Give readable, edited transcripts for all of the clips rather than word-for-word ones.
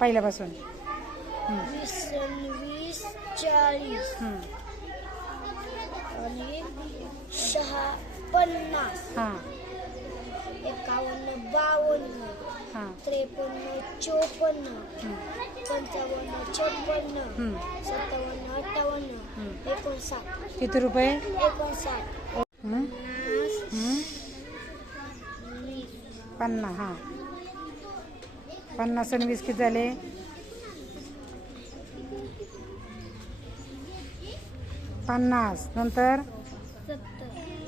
पहिल्यापासून. 20, 40 आणि 50. हां 51, 52, हां 53, 54, 55, 56, 57, 58, 59. किती रुपये? 59. 50. हां 50 आणि 20 किती झाले? 50. नंतर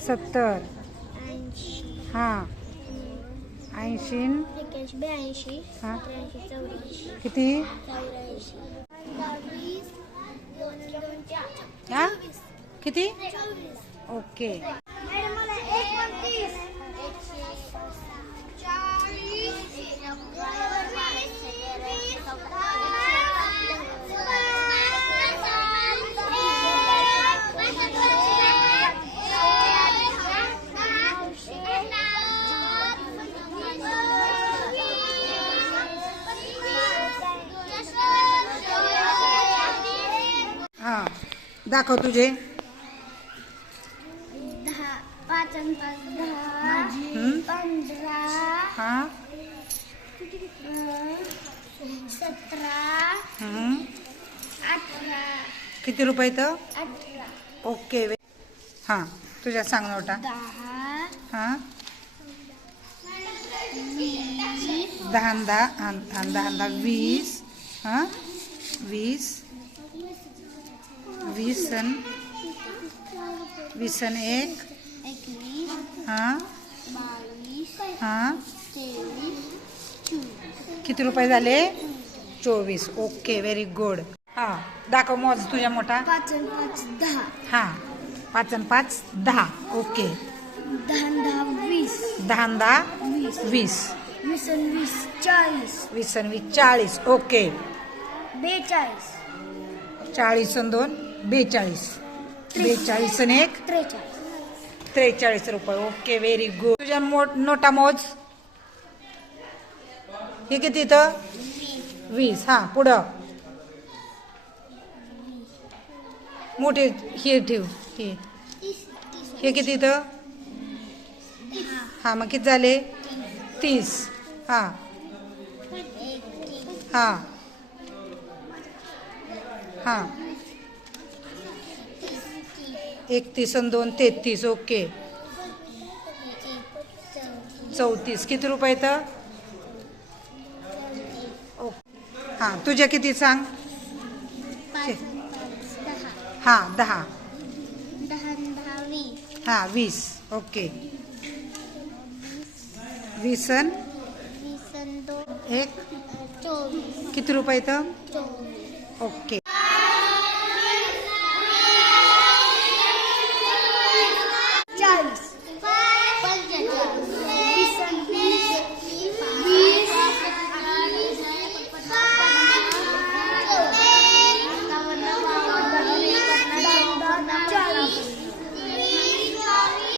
70. 80, हां 80. 81, 82, हां 83, 84, किती? 84. हां किती? ओके. हां दाखव तुझे. 10, 5 आणि 5, 10, 15, हां 17, 18, किती रुपये तर? 18, ओके. हां तुझ्या सांग नोटा. 10, हां 20, 10 20. हां 20 आणि 1. 21, हां 22, हां 23, 24. किती रुपये झाले? 24. Okay very good. हां दाखव मोज तुझ्या मोठा. 5 आणि 5, 10, हां 5 आणि 5 10. ओके. 10 आणि 10, 20, 10 आणि 10 20. 20 आणि 20, 40, 20 आणि 20 40. ओके. 42, 40 आणि 2 42. 42 आणि 1 43. 43 रुपये. Okay very good. तुझ्या नोटा मोज. हे किती इथं? 20. हां पुढं मोठे हे ठेव. हे किती इथं? हां मग किती झाले? 30. हां हां हां 31 आणि 2 33. ओके. 34. किती रुपये तर? ओके. हां तुझ्या किती सांग? 5, 10, हां 10. 10 आणि 10, 20, हां 20. ओके. 20 आणि 20 आणि 2, 1 24, किती रुपये तर? 24. ओके.